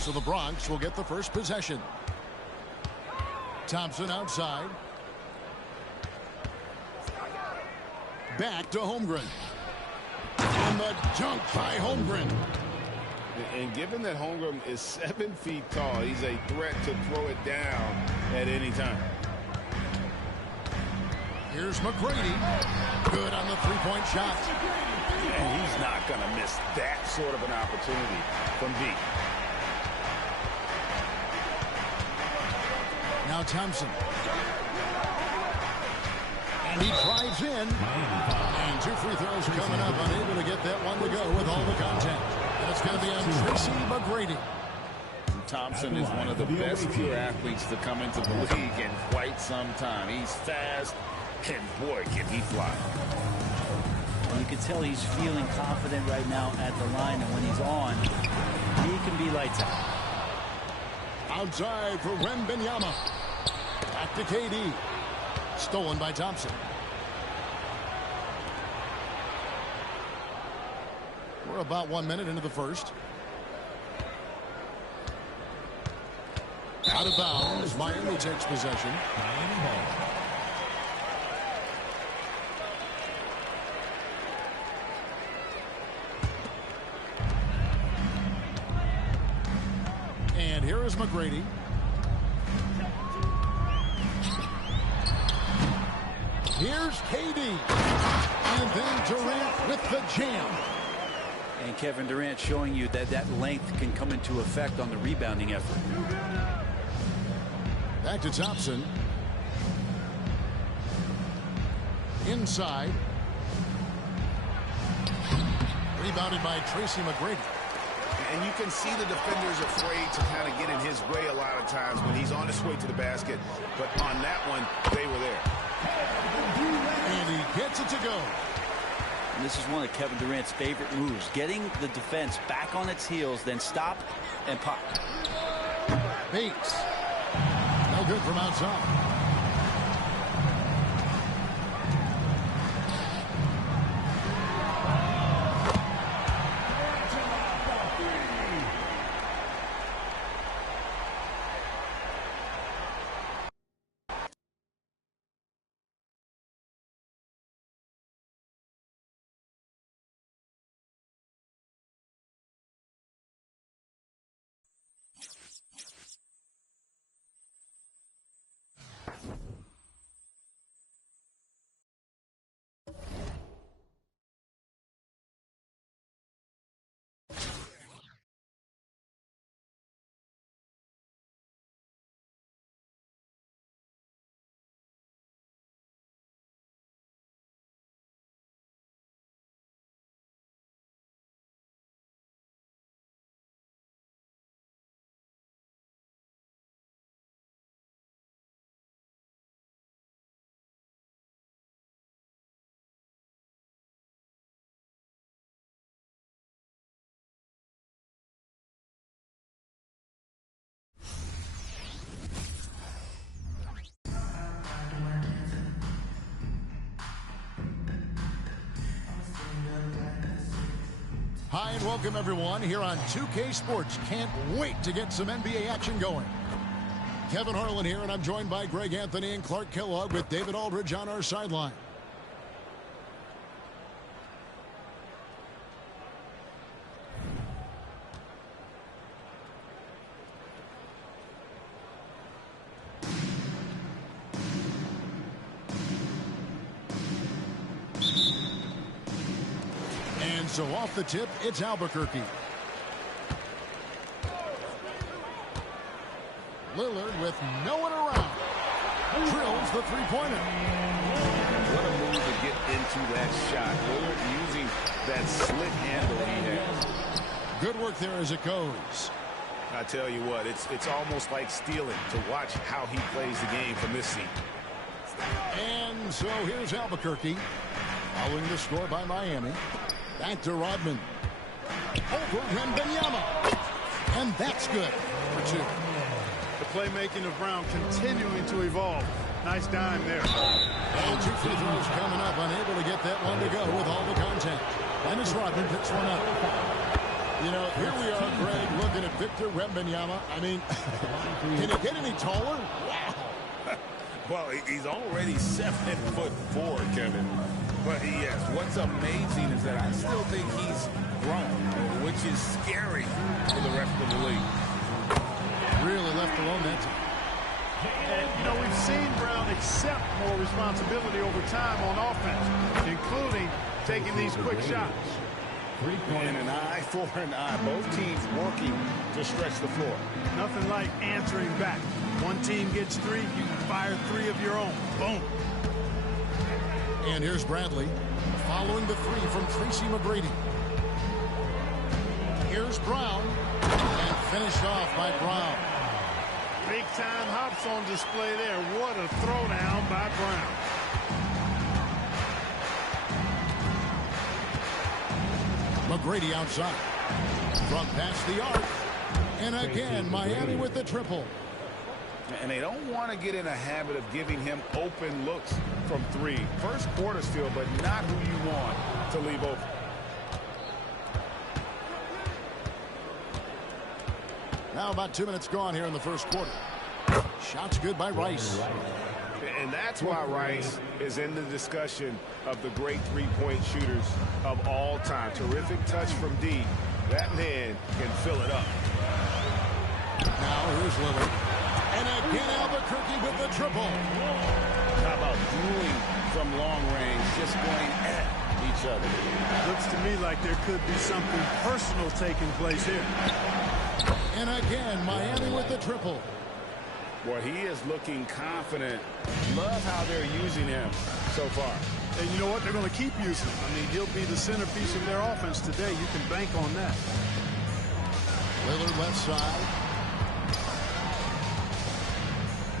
So the Bronx will get the first possession. Thompson outside. Back to Holmgren. And the dunk by Holmgren. And given that Holmgren is 7 feet tall, he's a threat to throw it down at any time. Here's McGrady. Good on the three-point shot. And he's not going to miss that sort of an opportunity from deep. Now Thompson. And he drives in. And 2 free throws coming up. Unable to get that one to go with all the contact. And it's going to be on Tracy McGrady. Thompson is one of the best pure athletes to come into the league in quite some time. He's fast, and boy, can he fly. You can tell he's feeling confident right now at the line, and when he's on, he can be lights out. Outside for Wembanyama. Back to KD. Stolen by Thompson. We're about 1 minute into the first. Out of bounds. Miami takes possession. Miami ball. And here is McGrady. Here's KD. And then Durant with the jam. And Kevin Durant showing you that that length can come into effect on the rebounding effort. Back to Thompson. Inside. Rebounded by Tracy McGrady. And you can see the defenders afraid to kind of get in his way a lot of times when he's on his way to the basket. But on that one, they were there. And he gets it to go. And this is one of Kevin Durant's favorite moves. Getting the defense back on its heels, then stop and pop. Bates. No good from outside. Hi and welcome everyone here on 2K Sports. Can't wait to get some NBA action going. Kevin Harlan here, and I'm joined by Greg Anthony and Clark Kellogg with David Aldridge on our sideline. So off the tip, it's Albuquerque. Lillard with no one around. Drills the three-pointer. What a move to get into that shot. Lillard using that slit handle he has. Good work there as it goes. I tell you what, it's almost like stealing to watch how he plays the game from this seat. And so here's Albuquerque. Following the score by Miami. Back to Rodman. Over Wembanyama. And that's good for two. The playmaking of Brown continuing to evolve. Nice dime there. And 2 free throws coming up. Unable to get that one to go with all the contact. Dennis Rodman picks one up. You know, here we are, Greg, looking at at Victor Wembanyama. I mean, can he get any taller? Wow. Well, he's already 7'4", Kevin. But yes, what's amazing is that I still think he's grown, which is scary for the rest of the league. Really left alone that time. And, you know, we've seen Brown accept more responsibility over time on offense, including taking these quick shots. And an eye for an eye. Both teams working to stretch the floor. Nothing like answering back. One team gets 3, you can fire 3 of your own. Boom. And here's Bradley following the 3 from Tracy McGrady. Here's Brown, and finished off by Brown. Big-time hops on display there. What a throwdown by Brown. McGrady outside. From past the arc. And again, Miami with the triple. And they don't want to get in a habit of giving him open looks from 3. First quarter still, but not who you want to leave open. Now about 2 minutes gone here in the first quarter. Shots good by Rice. And that's why Rice is in the discussion of the great three-point shooters of all time. Terrific touch from D. That man can fill it up. Now here's Lillard. And again Albuquerque with the triple. How about dueling from long range, just going at each other? Looks to me like there could be something personal taking place here. And again, Miami with the triple. Boy, he is looking confident. Love how they're using him so far. And you know what? They're going to keep using him. I mean, he'll be the centerpiece of their offense today. You can bank on that. Lillard left side.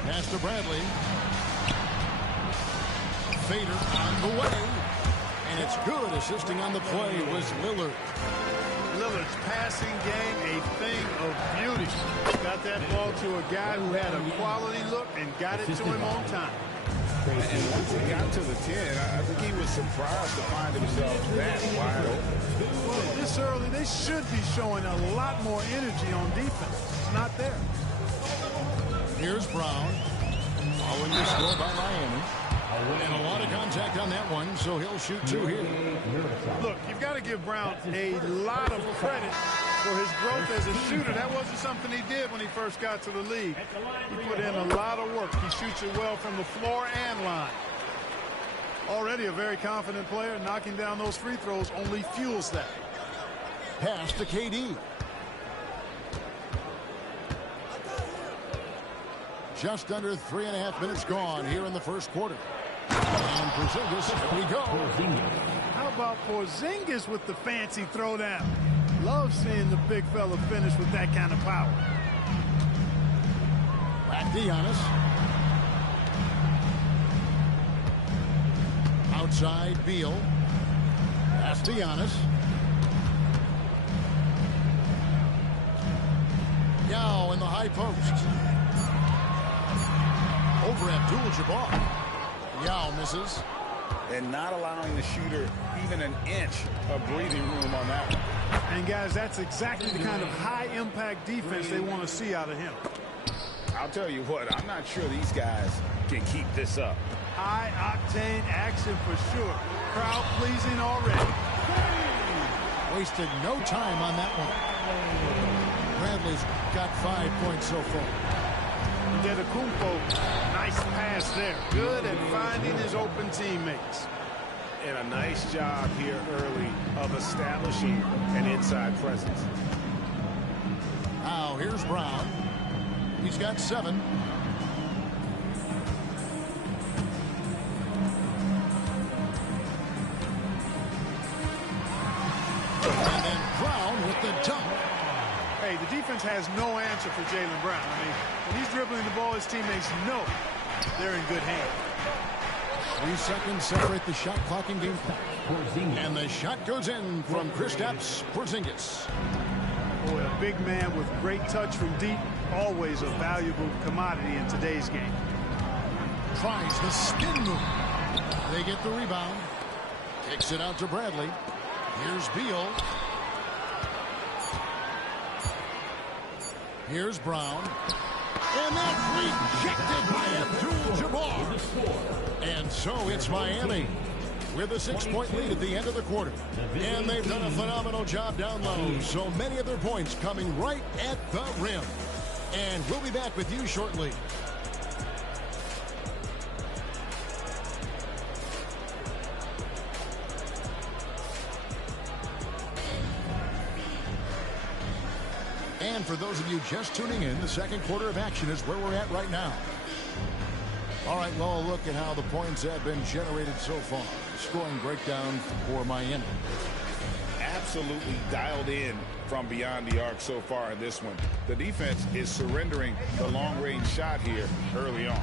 Pass to Bradley. Fader on the way. And it's good. Assisting on the play was Lillard. Lillard's passing game, a thing of beauty. Got that ball to a guy who had a quality look and got it to him on time. And once he got to the 10, I think he was surprised to find himself that wide open. Well, this early, they should be showing a lot more energy on defense. It's not there. Here's Brown. Following the score by Miami. And a lot of contact on that one, so he'll shoot 2 here. Look, you've got to give Brown a lot of credit for his growth as a shooter. That wasn't something he did when he first got to the league. He put in a lot of work. He shoots it well from the floor and line. Already a very confident player. Knocking down those free throws only fuels that. Pass to KD. Just under 3.5 minutes gone here in the first quarter. And Porzingis, here we go. How about Porzingis with the fancy throwdown? Love seeing the big fella finish with that kind of power. Back to Giannis. Outside Beal. Pass to Giannis. Yao in the high post. Over Abdul-Jabbar. Yao misses. And not allowing the shooter even an inch of breathing room on that one. And guys, that's exactly the kind of high-impact defense they want to see out of him. I'll tell you what, I'm not sure these guys can keep this up. High-octane action for sure. Crowd pleasing already. Wasted no time on that one. Bradley's got 5 points so far. Antetokounmpo, nice pass there. Good at finding his open teammates. And a nice job here early of establishing an inside presence. Now here's Brown. He's got 7. And then Brown with the dunk. Hey, the defense has no answer for Jaylen Brown. I mean, when he's dribbling the ball, his teammates know they're in good hands. 3 seconds separate the shot clock and game clock. And the shot goes in from Kristaps Porzingis. Boy, a big man with great touch from deep, always a valuable commodity in today's game. Tries the spin move. They get the rebound. Kicks it out to Bradley. Here's Beal. Here's Brown. And that's rejected by Abdul-Jabbar. And so it's Miami with a 6-point lead at the end of the quarter. And they've done a phenomenal job down low. So many of their points coming right at the rim. And we'll be back with you shortly. And for those of you just tuning in, the second quarter of action is where we're at right now. All right, well, look at how the points have been generated so far. Scoring breakdown for Miami. Absolutely dialed in from beyond the arc so far in this one. The defense is surrendering the long-range shot here early on.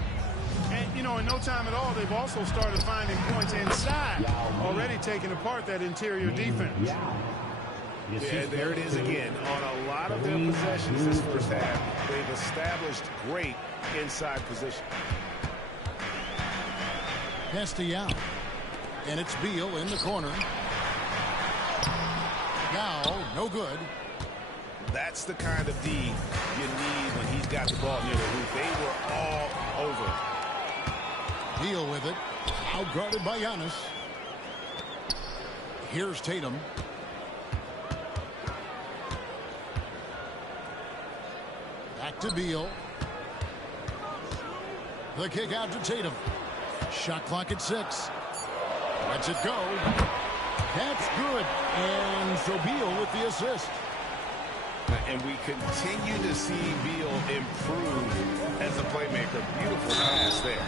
And, you know, in no time at all, they've also started finding points inside, already taking apart that interior defense. Yeah, there it is again. On a lot of their possessions this first half, they've established great inside position. Castellano. And it's Beal in the corner. Now, no good. That's the kind of D you need when he's got the ball near the hoop. They were all over. Beal with it. Outguarded by Giannis. Here's Tatum. Back to Beal. The kick out to Tatum. Shot clock at 6. Lets it go. That's good. And so Beal with the assist. And we continue to see Beal improve as a playmaker. Beautiful pass there.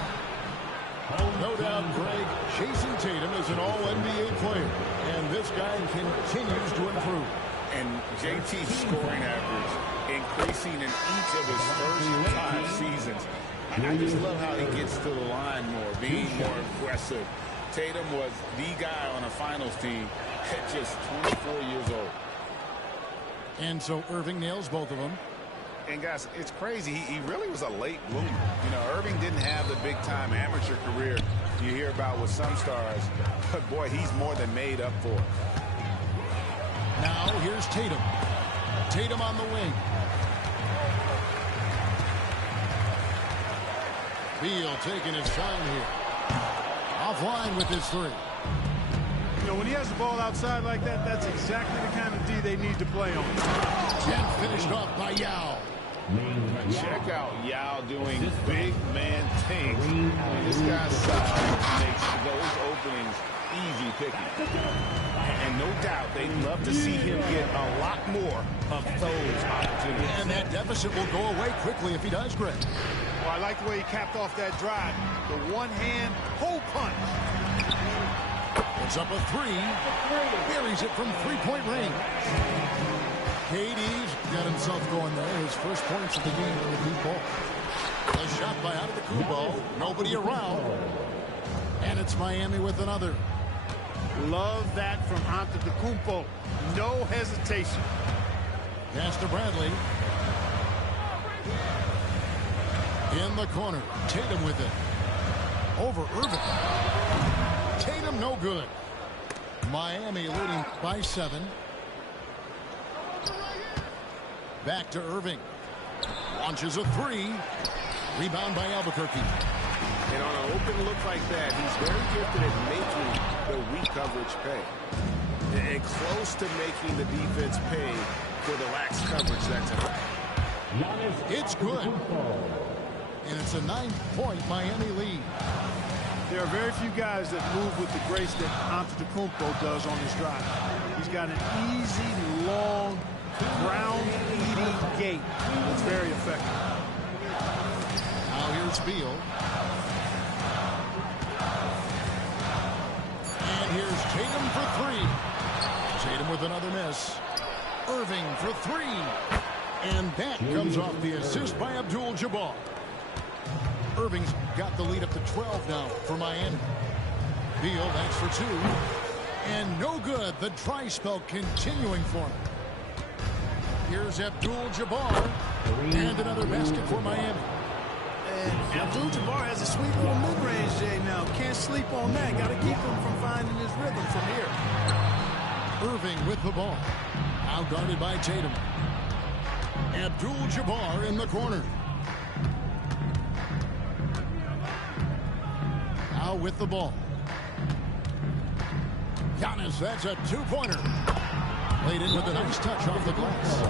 No doubt, Greg, Jason Tatum is an all-NBA player. And this guy continues to improve. And JT's scoring average increasing in each of his first 5 seasons. I just love how he gets to the line more, being more aggressive. Tatum was the guy on a finals team at just 24 years old. And so Irving nails both of them. And guys, it's crazy. He really was a late bloomer. You know, Irving didn't have the big-time amateur career you hear about with some stars. But, boy, he's more than made up for it. Now here's Tatum. Tatum on the wing. Beal taking his time here. Offline with his 3. You know, when he has the ball outside like that, that's exactly the kind of D they need to play on. And finished off by Yao. Check out Yao doing big man things. This guy's side makes those openings easy picking. And no doubt they'd love to see him get a lot more of those opportunities. And that deficit will go away quickly if he does, Greg. Well, I like the way he capped off that drive. The one-hand hole punch. It's up a 3. Buries it from 3-point range. KD's got himself going there. His first points of the game for the deep ball. A shot by Antetokounmpo. Nobody around. And it's Miami with another. Love that from Antetokounmpo. No hesitation. Pass to Bradley. In the corner. Tatum with it. Over Irving. Tatum no good. Miami leading by 7. Back to Irving. Launches a 3. Rebound by Albuquerque. And on an open look like that, he's very gifted at making the weak coverage pay. And close to making the defense pay for the lax coverage that time. It's good. And it's a 9-point Miami lead. There are very few guys that move with the grace that Antetokounmpo does on his drive. He's got an easy, long, ground-eating gait that's very effective. Now here's Beal. And here's Tatum for 3. Tatum with another miss. Irving for 3. And that comes off the assist by Abdul-Jabbar. Irving's got the lead up to 12 now for Miami. Beal, that's for 2. And no good. The dry spell continuing for him. Here's Abdul-Jabbar. And another basket for Miami. And Abdul-Jabbar has a sweet little mid-range, Jay, now. Can't sleep on that. Got to keep him from finding his rhythm from here. Irving with the ball. Out guarded by Tatum. Abdul-Jabbar in the corner. Now with the ball. Giannis, that's a two-pointer. Played in with a nice touch off the glass.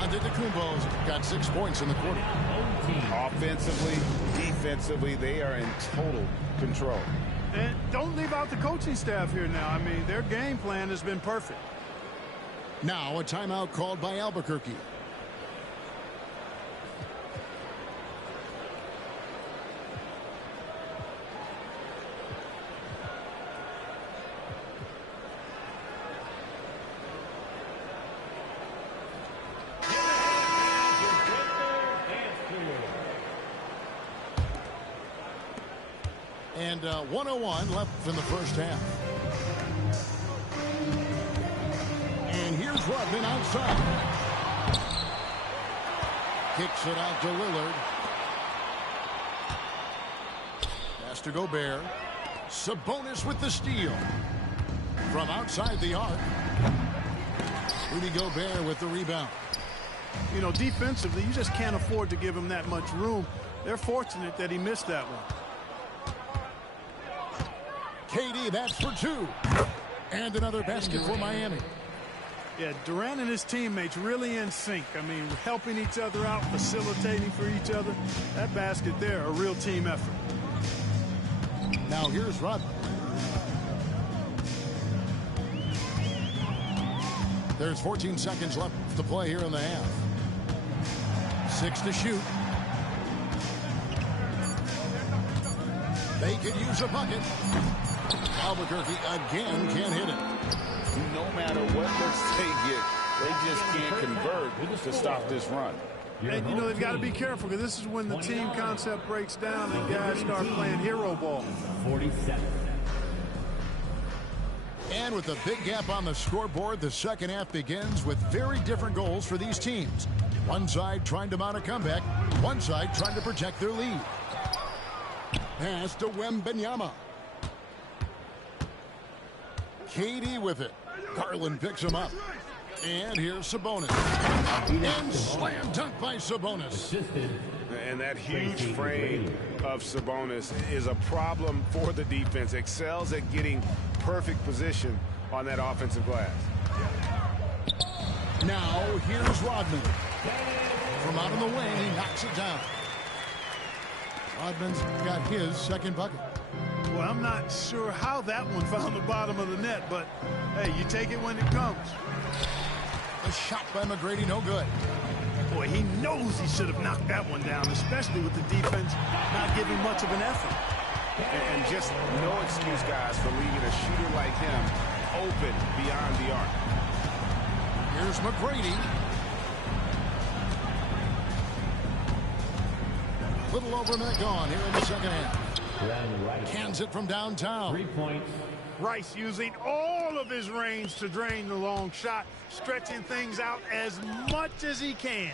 Antetokounmpo's got 6 points in the quarter. Offensively, defensively, they are in total control. And don't leave out the coaching staff here now. I mean, their game plan has been perfect. Now a timeout called by Albuquerque. And 1:01 left in the first half. And here's Rodman outside. Kicks it out to Lillard. Pass to Gobert. Sabonis with the steal. From outside the arc. Rudy Gobert with the rebound. You know, defensively, you just can't afford to give him that much room. They're fortunate that he missed that one. KD, that's for 2. And another basket for Miami. Yeah, Durant and his teammates really in sync. I mean, helping each other out, facilitating for each other. That basket there, a real team effort. Now here's Rodman. There's 14 seconds left to play here in the half. 6 to shoot. They could use a bucket. Albuquerque again can't hit it. No matter what looks they get, they just can't convert to stop this run. And, you know, they've got to be careful because this is when the team concept breaks down and guys start playing hero ball. 47. And with a big gap on the scoreboard, the second half begins with very different goals for these teams. One side trying to mount a comeback, one side trying to protect their lead. Pass to Wembanyama. KD with it. Garland picks him up. And here's Sabonis. And slam dunk by Sabonis. And that huge frame of Sabonis is a problem for the defense. Excels at getting perfect position on that offensive glass. Now here's Rodman. From out of the wing, he knocks it down. Rodman's got his second bucket. Well, I'm not sure how that one found the bottom of the net, but, hey, you take it when it comes. A shot by McGrady, no good. Boy, he knows he should have knocked that one down, especially with the defense not giving much of an effort. And just no excuse, guys, for leaving a shooter like him open beyond the arc. Here's McGrady. Little over a minute gone here in the second half. Cans it from downtown. 3 points. Rice using all of his range to drain the long shot, stretching things out as much as he can.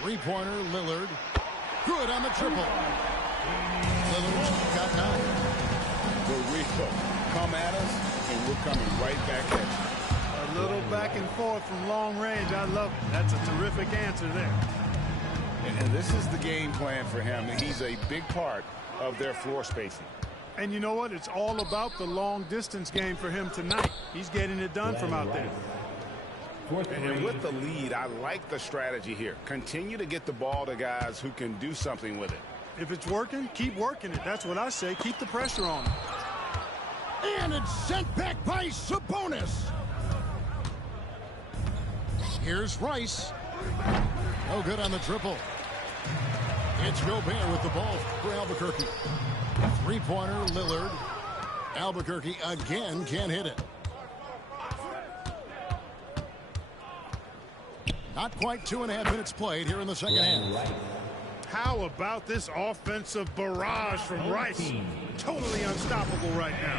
Three-pointer, Lillard. Good on the triple. Lillard's got 9. The real come at us, and we're coming right back at you. A little back and forth from long range. I love it. That's a terrific answer there. And this is the game plan for him. He's a big part of their floor spacing. And you know what? It's all about the long distance game for him tonight. He's getting it done from out there. And with the lead, I like the strategy here. Continue to get the ball to guys who can do something with it. If it's working, keep working it. That's what I say. Keep the pressure on him. And it's sent back by Sabonis. Here's Rice. No good on the triple. It's Gobert with the ball for Albuquerque. Three-pointer, Lillard. Albuquerque again can't hit it. Not quite 2.5 minutes played here in the second half. How about this offensive barrage from Rice? Totally unstoppable right now.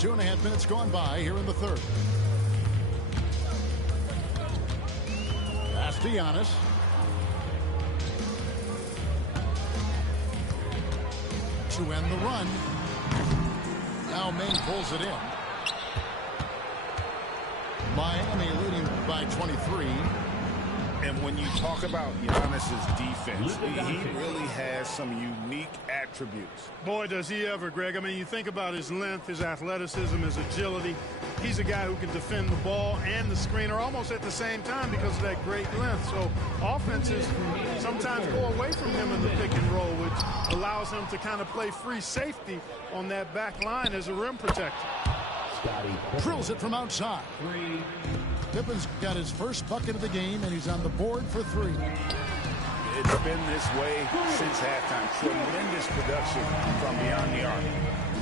2.5 minutes gone by here in the third. Pass to Giannis. To end the run. Now Maine pulls it in. Miami leading by 23. And when you talk about Giannis's defense, he really has some unique attributes. Boy, does he ever, Greg. I mean, you think about his length, his athleticism, his agility. He's a guy who can defend the ball and the screener almost at the same time because of that great length. So offenses sometimes go away from him in the pick and roll, which allows him to kind of play free safety on that back line as a rim protector. Drills it from outside. Pippen's got his first bucket of the game, and he's on the board for 3. It's been this way since halftime. Tremendous production from beyond the arc.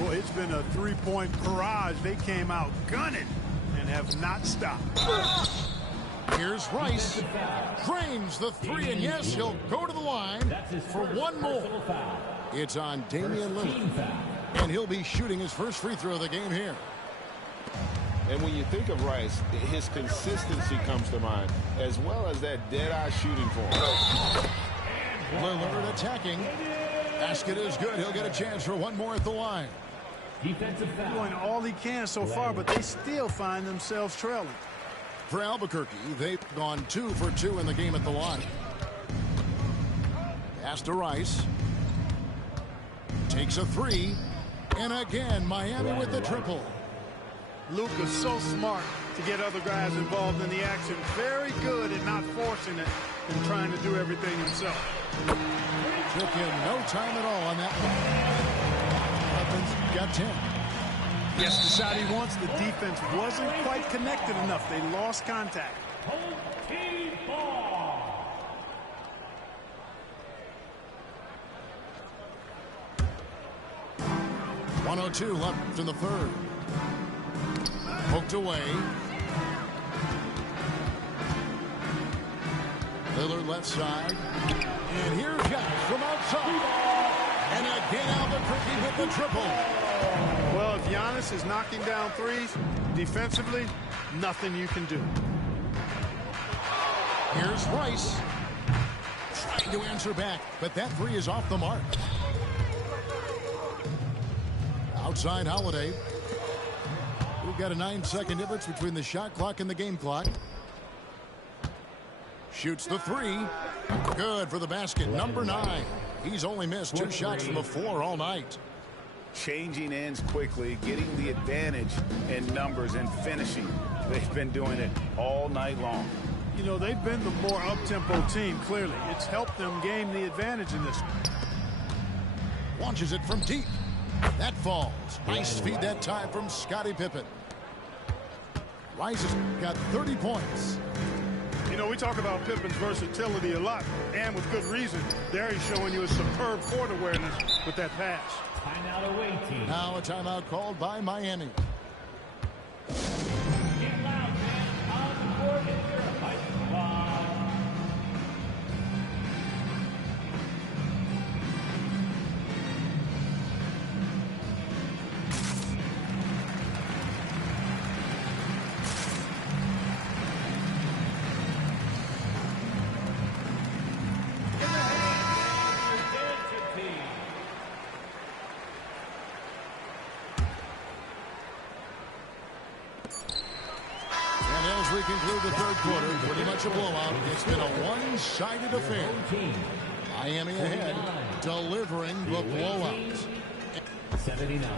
Boy, it's been a three-point barrage. They came out gunning and have not stopped. Here's Rice. Drains the 3, and yes, he'll go to the line for one more. It's on Damian Lillard, and he'll be shooting his first free throw of the game here. And when you think of Rice, his consistency comes to mind, as well as that dead-eye shooting form. Lillard attacking. Basket is good. He'll get a chance for one more at the line. Defensive foul. Doing all he can so far, but they still find themselves trailing. For Albuquerque, they've gone 2 for 2 in the game at the line. Pass to Rice. Takes a 3. And again, Miami with the triple. Luka's so smart to get other guys involved in the action. Very good at not forcing it and trying to do everything himself. Took him no time at all on that one. Evans got 10. Yes, decided once the defense wasn't quite connected enough. They lost contact. 1:02 left in the third. Poked away. Lillard left side. And here's Giannis from outside. And again Albuquerque with the triple. Well, if Giannis is knocking down threes, defensively, nothing you can do. Here's Rice. Trying to answer back, but that 3 is off the mark. Outside Holiday. We've got a 9-second difference between the shot clock and the game clock. Shoots the 3. Good for the basket. Number 9. He's only missed 2 shots from the 4 all night. Changing ends quickly, getting the advantage in numbers and finishing. They've been doing it all night long. You know, they've been the more up-tempo team, clearly. It's helped them gain the advantage in this one. Launches it from deep. That falls. Nice feed that time from Scottie Pippen. Rice has got 30 points. You know, we talk about Pippen's versatility a lot, and with good reason. There he's showing you a superb court awareness with that pass. Timeout away, team. Now a timeout called by Miami. Get loud, man. On the board, it's your fight squad. As we conclude the third quarter, pretty much a blowout. It's been a one-sided affair. Miami ahead, delivering the blowout. 79.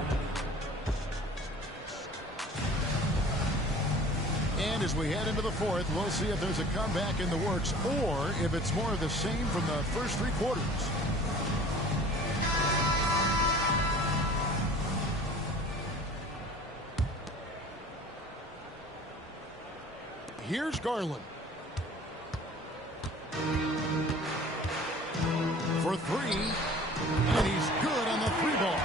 And as we head into the fourth, we'll see if there's a comeback in the works or if it's more of the same from the first 3 quarters. Here's Garland. For 3. And he's good on the 3 ball.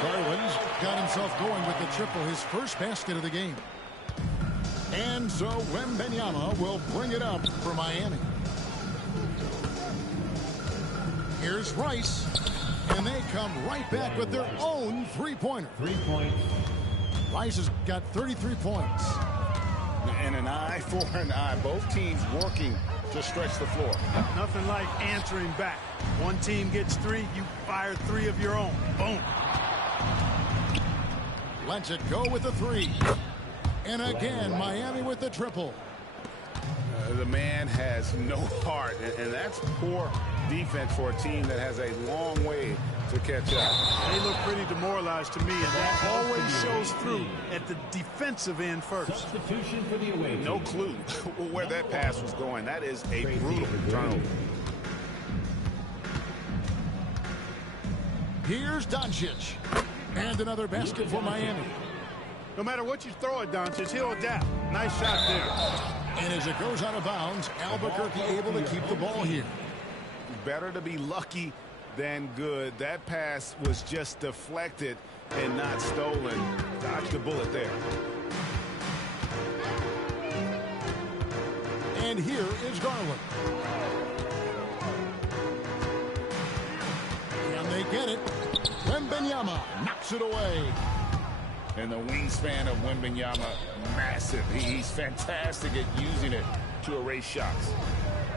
Garland's got himself going with the triple, his first basket of the game. And so Wembanyama will bring it up for Miami. Here's Rice. And they come right back with their own three-pointer. 3 points. Rice has got 33 points. And an eye for an eye. Both teams working to stretch the floor. Nothing like answering back. One team gets 3, you fire 3 of your own. Boom. Lets it go with the 3. And again, Miami with the triple. The man has no heart, and that's poor defense for a team that has a long way to catch up. They look pretty demoralized to me, and that always shows through at the defensive end first. Substitution for the away team. No clue where that pass was going. That is a brutal turnover. Here's Doncic. And another basket for Miami. No matter what you throw at Doncic, he'll adapt. Nice shot there. And as it goes out of bounds, Albuquerque able to keep the ball here. Better to be lucky than good. That pass was just deflected and not stolen. Dodged the bullet there. And here is Garland. And they get it. Wembanyama knocks it away. And the wingspan of Wembanyama, massive. He's fantastic at using it to erase shots.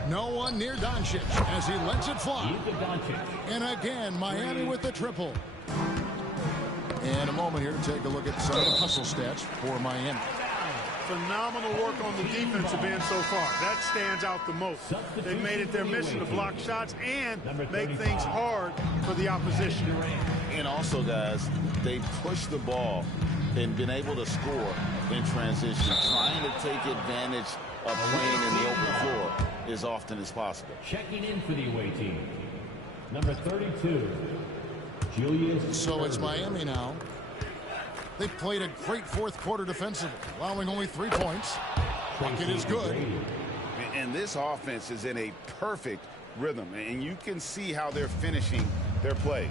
No one near Doncic as he lets it fly. Luka Doncic. And again, Miami with the triple. And a moment here to take a look at some of the hustle stats for Miami. Phenomenal work on the defensive end so far. That stands out the most. They've made it their mission to block shots and make things hard for the opposition. And also, guys, they push the ball and been able to score in transition, trying to take advantage of playing in the open floor as often as possible. Checking in for the away team. Number 32, Julius. So it's Miami now. They played a great fourth quarter defensively, allowing only 3 points. Bucket is good. And this offense is in a perfect rhythm, and you can see how they're finishing their plays.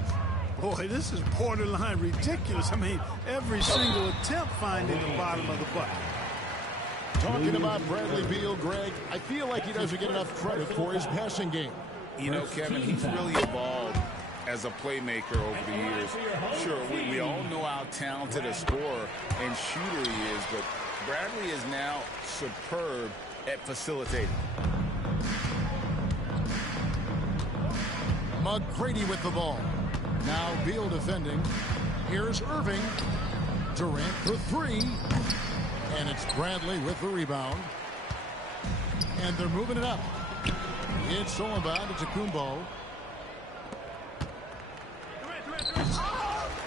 Boy, this is borderline ridiculous. I mean, every single attempt finding the bottom of the bucket. Talking about Bradley Beal, Greg, I feel like he doesn't get enough credit for his passing game. You know, Kevin, he's really evolved as a playmaker over the years. Sure, we all know how talented a scorer and shooter he is, but Bradley is now superb at facilitating. McGrady with the ball. Now Beal defending. Here's Irving. Durant for 3. And it's Bradley with the rebound. And they're moving it up. It's Solomon to Kumbo.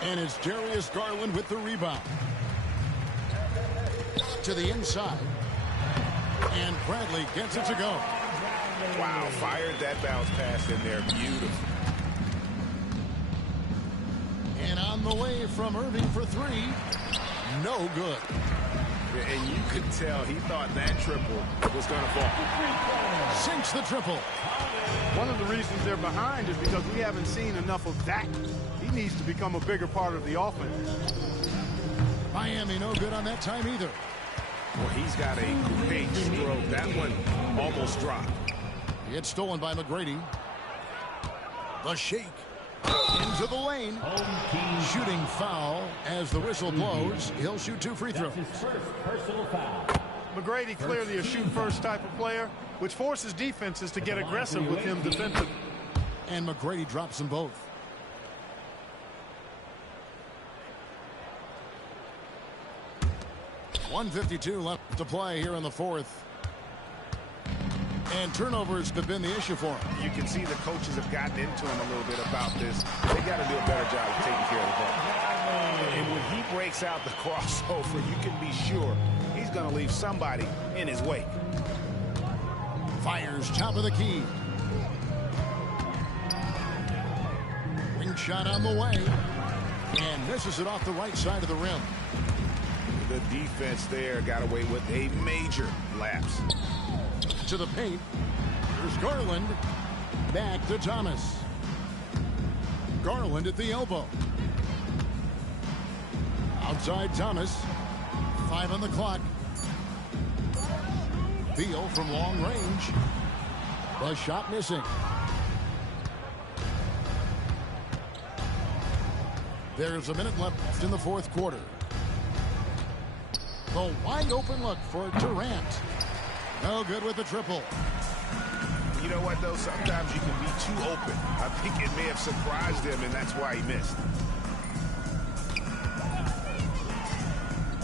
And it's Darius Garland with the rebound. To the inside. And Bradley gets it to go. Wow, fired that bounce pass in there. Beautiful. And on the way from Irving for 3. No good. And you could tell he thought that triple was going to fall. Sinks the triple. One of the reasons they're behind is because we haven't seen enough of that. He needs to become a bigger part of the offense. Miami no good on that time either. Well, he's got a great stroke. That one almost dropped. It's stolen by McGrady. The shake. Into the lane. Shooting foul as the whistle blows. He'll shoot 2 free throws. His first personal foul. McGrady clearly a shoot-first type of player, which forces defenses to get aggressive with him defensively. And McGrady drops them both. .152 left to play here in the fourth. And turnovers have been the issue for him. You can see the coaches have gotten into him a little bit about this. They got to do a better job of taking care of the ball. And when he breaks out the crossover, you can be sure he's going to leave somebody in his wake. Fires top of the key. Wing shot on the way. And misses it off the right side of the rim. The defense there got away with a major lapse. To the paint. Here's Garland. Back to Thomas. Garland at the elbow. Outside Thomas. 5 on the clock. Beal from long range. The shot missing. There's a minute left in the fourth quarter. The wide open look for Durant. No good with the triple. You know what, though? Sometimes you can be too open. I think it may have surprised him, and that's why he missed.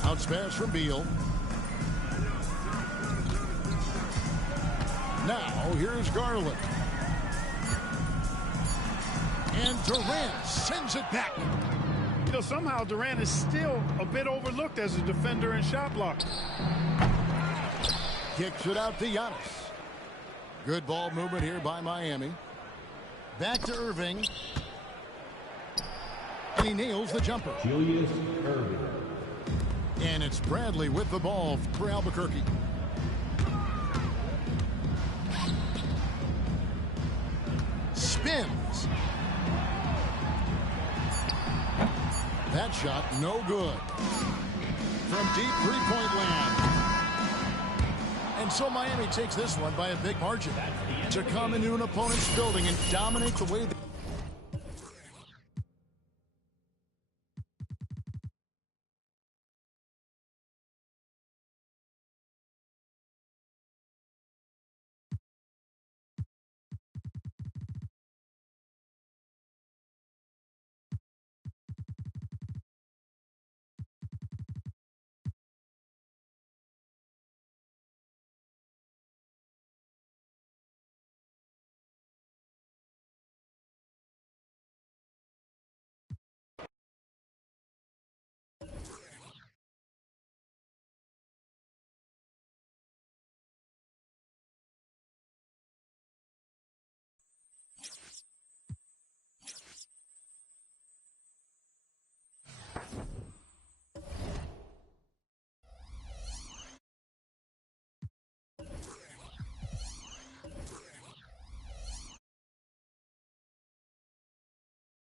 Bounce pass from Beal. Now, here's Garland. And Durant sends it back. You know, somehow Durant is still a bit overlooked as a defender and shot blocker. Kicks it out to Giannis. Good ball movement here by Miami. Back to Irving. And he nails the jumper. Julius Irving. And it's Bradley with the ball for Albuquerque. Spins. That shot no good. From deep three-point land. And so Miami takes this one by a big margin to come into an opponent's building and dominate the way they